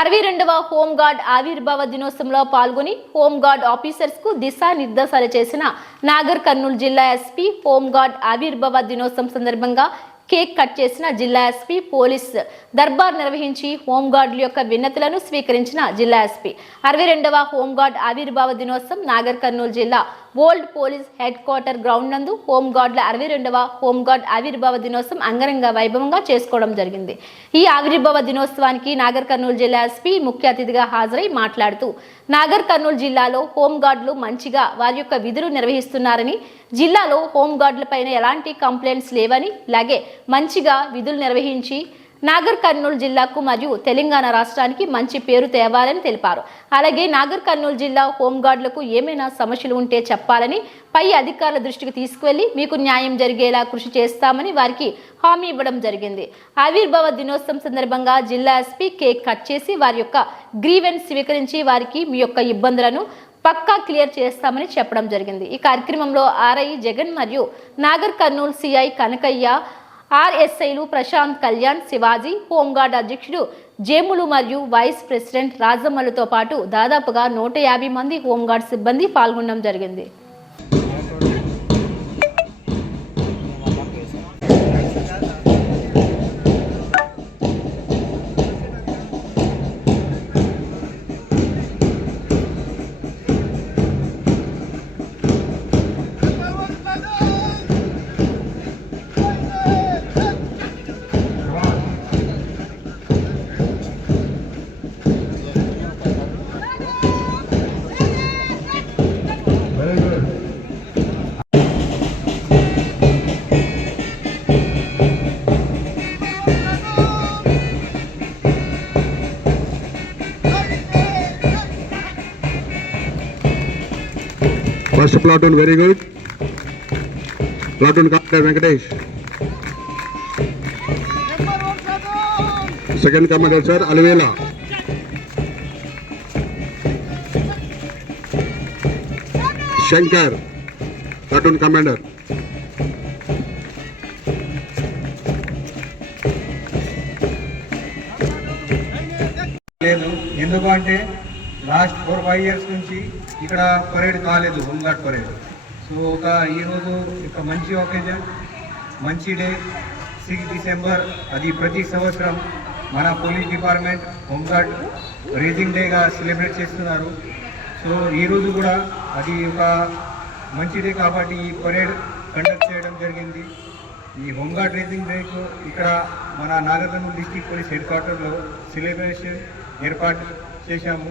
అరవై రెండవ హోంగార్డ్ ఆవిర్భావ దినోత్సవంలో పాల్గొని హోంగార్డ్ ఆఫీసర్స్కు దిశానిర్దేశాలు చేసిన నాగర్ కర్నూలు జిల్లా ఎస్పీ హోంగార్డ్ ఆవిర్భావ దినోత్సవం సందర్భంగా కేక్ కట్ చేసిన జిల్లా ఎస్పీ పోలీస్ దర్బార్ నిర్వహించి హోంగార్డుల యొక్క విన్నతులను స్వీకరించిన జిల్లా ఎస్పీ. అరవై రెండవ హోంగార్డ్ ఆవిర్భావ దినోత్సవం నాగర్ కర్నూలు జిల్లా old police head quarter ground నందు హోంగార్డుల అరవై రెండవ హోంగార్డ్ ఆవిర్భావ దినోత్సవం అంగరంగ వైభవంగా చేసుకోవడం జరిగింది. ఈ ఆవిర్భావ దినోత్సవానికి నాగర్ కర్నూలు జిల్లా ఎస్పీ ముఖ్య అతిథిగా హాజరై మాట్లాడుతూ నాగర్ కర్నూలు జిల్లాలో హోంగార్డులు మంచిగా వారి యొక్క విధులు నిర్వహిస్తున్నారని జిల్లాలో హోంగార్డులపైన ఎలాంటి కంప్లైంట్స్ లేవని అలాగే మంచిగా విధులు నిర్వహించి నాగర్ కర్నూలు జిల్లాకు మరియు తెలంగాణ రాష్ట్రానికి మంచి పేరు తేవాలని తెలిపారు. అలాగే నాగర్ కర్నూలు జిల్లా హోంగార్డులకు ఏమైనా సమస్యలు ఉంటే చెప్పాలని పై అధికారుల దృష్టికి తీసుకువెళ్ళి మీకు న్యాయం జరిగేలా కృషి చేస్తామని వారికి హామీ ఇవ్వడం జరిగింది. ఆవిర్భావ దినోత్సవం సందర్భంగా జిల్లా ఎస్పీ కేక్ కట్ చేసి వారి యొక్క గ్రీవెన్స్ స్వీకరించి వారికి మీ యొక్క ఇబ్బందులను పక్కా క్లియర్ చేస్తామని చెప్పడం జరిగింది. ఈ కార్యక్రమంలో ఆర్ఐ జగన్ మరియు నాగర్ కర్నూలు సిఐ కనకయ్య ఆర్ఎస్ఐలు ప్రశాంత్ కళ్యాణ్ శివాజీ హోంగార్డ్ అధ్యక్షుడు జేములు మరియు వైస్ ప్రెసిడెంట్ రాజమ్మలతో పాటు దాదాపుగా నూట యాభై మంది హోంగార్డ్ సిబ్బంది పాల్గొనడం జరిగింది. First platoon, very good. Platoon commander Venkatesh. Second commander sir, Alvela. Shankar, platoon commander. లేదు ఎందుకు అంటే లాస్ట్ ఫోర్ ఫైవ్ ఇయర్స్ నుంచి ఇక్కడ పరేడ్ కాలేదు హోంగార్డ్ పరేడ్. సో ఒక ఈరోజు ఒక మంచి ఒకేజన్ మంచి డే సిక్స్ డిసెంబర్ అది ప్రతి సంవత్సరం మన police department home guard raising డేగా సెలబ్రేట్ చేస్తున్నారు. సో ఈరోజు కూడా అది ఒక మంచి డే కాబట్టి ఈ పరేడ్ కండక్ట్ చేయడం జరిగింది. ఈ హోంగార్డ్ రేజింగ్ డేకు ఇక్కడ మన నాగర్కర్నూలు డిస్టిక్ పోలీస్ హెడ్ క్వార్టర్లో సెలబ్రేషన్ ఏర్పాటు చేశాము.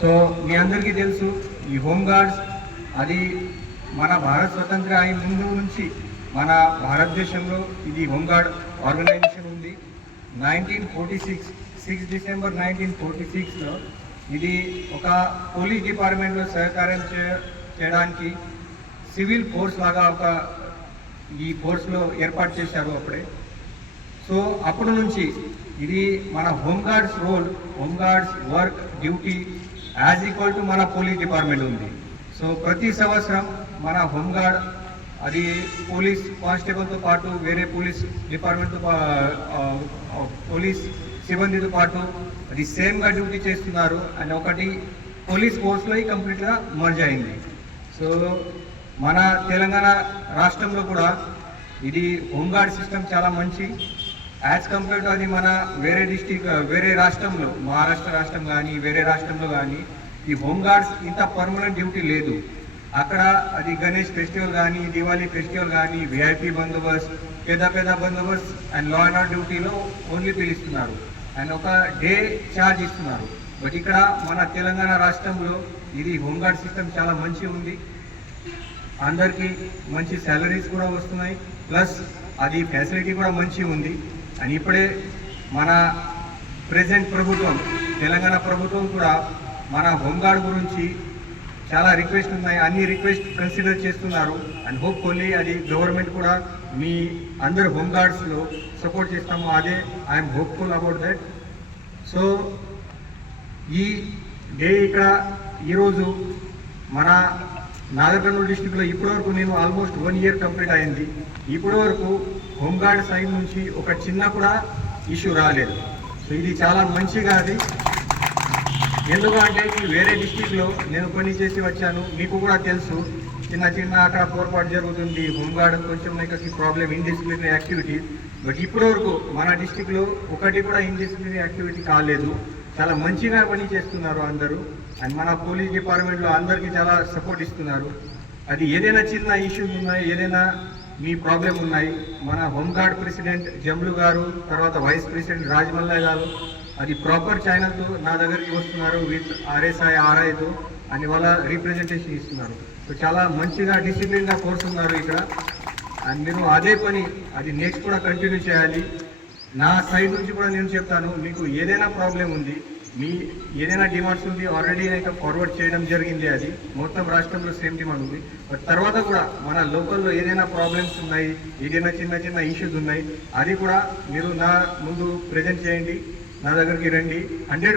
సో మీ అందరికీ తెలుసు ఈ హోంగార్డ్స్ అది మన భారత్ స్వతంత్ర అయిన ముందు నుంచి మన భారతదేశంలో ఇది హోంగార్డ్ ఆర్గనైజేషన్ ఉంది. Nineteen forty six six December nineteen forty సిక్స్లో ఇది ఒక పోలీస్ డిపార్ట్మెంట్లో సహకారం చేయడానికి సివిల్ ఫోర్స్ లాగా ఒక ఈ ఫోర్స్లో ఏర్పాటు చేశారు అప్పుడే. సో అప్పటి నుంచి ఇది మన home guards role home guards work duty as equal to మన పోలీస్ డిపార్ట్మెంట్ ఉంది. సో ప్రతి సంవత్సరం మన హోంగార్డ్ అది పోలీస్ కానిస్టేబుల్తో పాటు వేరే పోలీస్ డిపార్ట్మెంట్తో పా- పోలీస్ సిబ్బందితో పాటు అది సేమ్గా డ్యూటీ చేస్తున్నారు అండ్ ఒకటి పోలీస్ ఫోర్స్లో కంప్లీట్గా మర్జ్ అయింది. సో మన తెలంగాణ రాష్ట్రంలో కూడా ఇది హోంగార్డ్ సిస్టమ్ చాలా మంచి యాజ్ కంపేర్ టు అది మన వేరే డిస్టిక్ వేరే రాష్ట్రంలో మహారాష్ట్ర రాష్ట్రం కానీ వేరే రాష్ట్రంలో కానీ ఈ హోంగార్డ్స్ ఇంత పర్మనెంట్ డ్యూటీ లేదు. అక్కడ అది గణేష్ ఫెస్టివల్ కానీ దివాళీ ఫెస్టివల్ కానీ విఐపి బందోబస్త్ పెద్ద పెద్ద బందోబస్త్ అండ్ లా అండ్ ఆర్డర్ డ్యూటీలో ఓన్లీ పిలుస్తున్నారు. అండ్ ఒక డే ఛార్జ్ ఇస్తున్నారు. బట్ ఇక్కడ మన తెలంగాణ రాష్ట్రంలో ఇది హోంగార్డ్ సిస్టమ్ చాలా మంచి ఉంది. అందరికీ మంచి శాలరీస్ కూడా వస్తున్నాయి. ప్లస్ అది ఫెసిలిటీ కూడా మంచి ఉంది. అండ్ ఇప్పుడే మన ప్రజెంట్ ప్రభుత్వం తెలంగాణ ప్రభుత్వం కూడా మన హోంగార్డ్ గురించి చాలా రిక్వెస్ట్ ఉన్నాయి. అన్ని రిక్వెస్ట్ కన్సిడర్ చేస్తున్నారు. అండ్ హోప్ఫుల్లీ అది గవర్నమెంట్ కూడా మీ అందరు హోంగార్డ్స్లో సపోర్ట్ చేస్తాము. అదే I'm hopeful about that so ఈ డే ఇక్కడ ఈరోజు మన నాగర్కర్నూలు డిస్టిక్లో ఇప్పటివరకు నేను ఆల్మోస్ట్ వన్ ఇయర్ కంప్లీట్ అయింది. ఇప్పటివరకు హోంగార్డ్ సైడ్ నుంచి ఒక చిన్న కూడా ఇష్యూ రాలేదు. సో ఇది చాలా మంచిగా అది ఎందుకంటే వేరే డిస్టిక్లో నేను పని చేసి వచ్చాను. మీకు కూడా తెలుసు చిన్న చిన్న అక్కడ పొరపాటు జరుగుతుంది. హోంగార్డ్ కొంచెం మీకు ప్రాబ్లం ఇన్డిసిప్లినరీ యాక్టివిటీ బట్ ఇప్పటివరకు మన డిస్టిక్లో ఒకటి కూడా ఇన్డిసిప్లినరీ యాక్టివిటీ కాలేదు. చాలా మంచిగా పని చేస్తున్నారు అందరూ. అండ్ మన పోలీస్ డిపార్ట్మెంట్లో అందరికీ చాలా సపోర్ట్ ఇస్తున్నారు. అది ఏదైనా చిన్న ఇష్యూస్ ఉన్నాయి ఏదైనా మీ ప్రాబ్లం ఉన్నాయి మన హోంగార్డ్ ప్రెసిడెంట్ జమ్లు గారు తర్వాత వైస్ ప్రెసిడెంట్ రాజమల్లా గారు అది ప్రాపర్ ఛానల్తో నా దగ్గరికి వస్తున్నారు విత్ ఆర్ఎస్ఐ ఆర్ఐతో అని వాళ్ళ రీప్రజెంటేషన్ ఇస్తున్నారు. సో చాలా మంచిగా డిసిప్లిన్గా కోరుతున్నారు ఇక్కడ. అండ్ మీరు అదే పని అది నెక్స్ట్ కూడా కంటిన్యూ చేయాలి. నా సైడ్ నుంచి కూడా నేను చెప్తాను మీకు ఏదైనా ప్రాబ్లం ఉంది మీ ఏదైనా డిమాండ్స్ ఉంది ఆల్రెడీ అయితే ఫార్వర్డ్ చేయడం జరిగింది అది. మొత్తం రాష్ట్రంలో సేమ్ డిమాండ్ ఉంది. బట్ తర్వాత కూడా మన లోకల్లో ఏదైనా ప్రాబ్లమ్స్ ఉన్నాయి ఏదైనా చిన్న చిన్న ఇష్యూస్ ఉన్నాయి అది కూడా మీరు నా ముందు ప్రజెంట్ చేయండి నా దగ్గరికి రండి. హండ్రెడ్